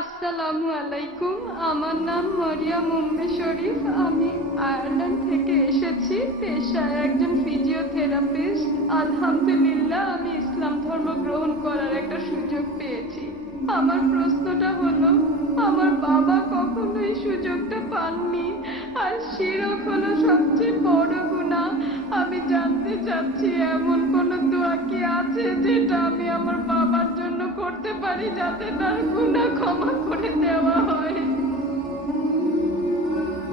আসসালামু আলাইকুম। আমার নাম মরিয়ম উম্মে শরীফ। আমি আয়ারল্যান্ড থেকে এসেছি, পেশায় একজন ফিজিওথেরাপিস্ট। আলহামদুলিল্লাহ, আমি ইসলাম ধর্ম গ্রহণ করার একটা সুযোগ পেয়েছি। আমার প্রশ্নটা হলো, আমার বাবা কখনো এই সুযোগটা পাননি, আর শিরক হলো সবচেয়ে বড় গুনাহ। আমি জানতে চাচ্ছি এমন কোন দোয়া কি আছে যেটা আমি আমার বাবার জন্য করতে পারি, যাতে তার গুনাহ ক্ষমা করে দেওয়া হয়।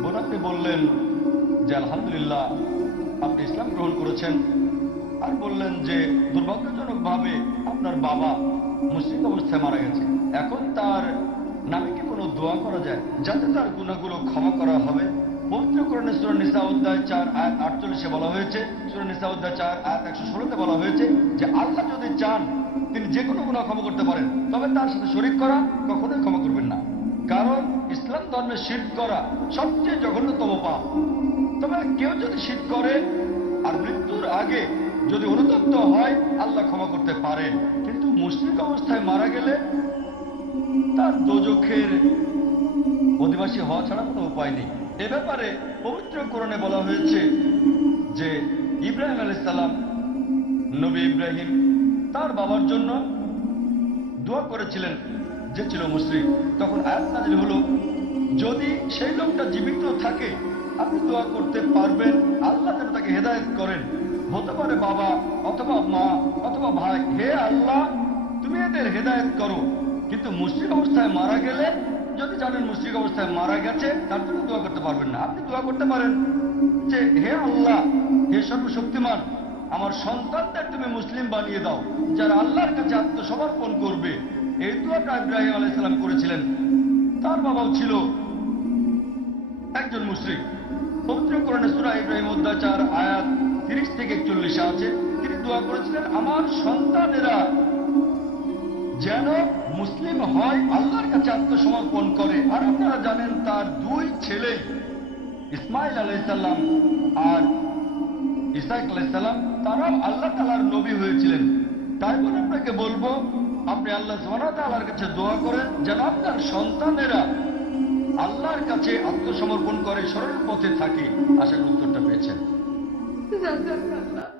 বোন, আপনি বললেন যে আলহামদুলিল্লাহ আপনি ইসলাম গ্রহণ করেছেন, আর বললেন যে দুর্ভাগ্যজনকভাবে আপনার বাবা মুশরিক অবস্থায় মারা গেছে। এখন তার নামে কি কোনো দোয়া করা যায় যাতে তার গুনাহগুলো ক্ষমা করা হবে? পবিত্র কোরআনে সূরা নিসা অধ্যায় 4 আয়াত 48 বলা হয়েছে, সূরা নিসা অধ্যায় 4 আয়াত 116 বলা হয়েছে যে আল্লাহ যদি চান তিনি যে কোনো গুনাহ ক্ষমা করতে পারেন, তবে তার সাথে শরীক করা কখনোই ক্ষমা করবেন না। কারণ ইসলাম ধর্মে শিরক করা সবচেয়ে জঘন্যতম পাপ। তবে কেউ যদি শিরক করে আর মৃত্যুর আগে যদি অনুতপ্ত হয়, আল্লাহ ক্ষমা করতে পারেন। কিন্তু মুশরিক অবস্থায় মারা গেলে তার দোজখের অধিবাসী হওয়া ছাড়া কোনো উপায় নেই। এ ব্যাপারে পবিত্র কোরআনে বলা হয়েছে যে ইব্রাহিম আলাইহিস সালাম, নবী ইব্রাহিম তার বাবার জন্য দোয়া করেছিলেন যে ছিল মুশরিক। তখন আয়াত নাযিল হলো, যদি সেই লোকটা জীবিত থাকে আপনি দোয়া করতে পারবেন আল্লাহ যেন তাকে হেদায়েত করেন। হতে পারে বাবা অথবা মা অথবা ভাই, হে আল্লাহ তুমি এদের হেদায়েত করো। কিন্তু মুশরিক অবস্থায় মারা গেলে, যদি জানেন মুশরিক অবস্থায় মারা গেছে, তার জন্য দোয়া করতে পারবেন না। আপনি দোয়া করতে পারেন যে হে আল্লাহ, হে সর্বশক্তিমান, আমার সন্তানদের তুমি মুসলিম বানিয়ে দাও যারা আল্লাহর কাছে আত্মসমর্পণ করবে। এই দোয়াটা ইব্রাহিম আলাইহিস সালাম করেছিলেন। তার বাবাও ছিল একজন মুশরিক। পবিত্র কোরআনে সূরা ইব্রাহিম অধ্যায় 4 আয়াত 30 থেকে 41 আছে, তিনি দোয়া করেছিলেন আমার সন্তানেরা যেন মুসলিম হয়, আল্লাহর কাছে আত্মসমর্পণ করে। আর আপনারা জানেন তার দুই ছেলে ইসমাইল আলাইহিস সালাম আর ইসহাক আলাইহিস সালাম, তারাও আল্লাহ তাআলার নবী হয়েছিলেন। তাই বলে আপনাকে বলবো, আপনি আল্লাহ সুবহানাহু ওয়া তাআলার কাছে দোয়া করেন যেন আপনার সন্তানেরা আল্লাহর কাছে আত্মসমর্পণ করে সরল পথে থাকে। আশা করি উত্তরটা পেয়েছেন। জাযাকাল্লাহ।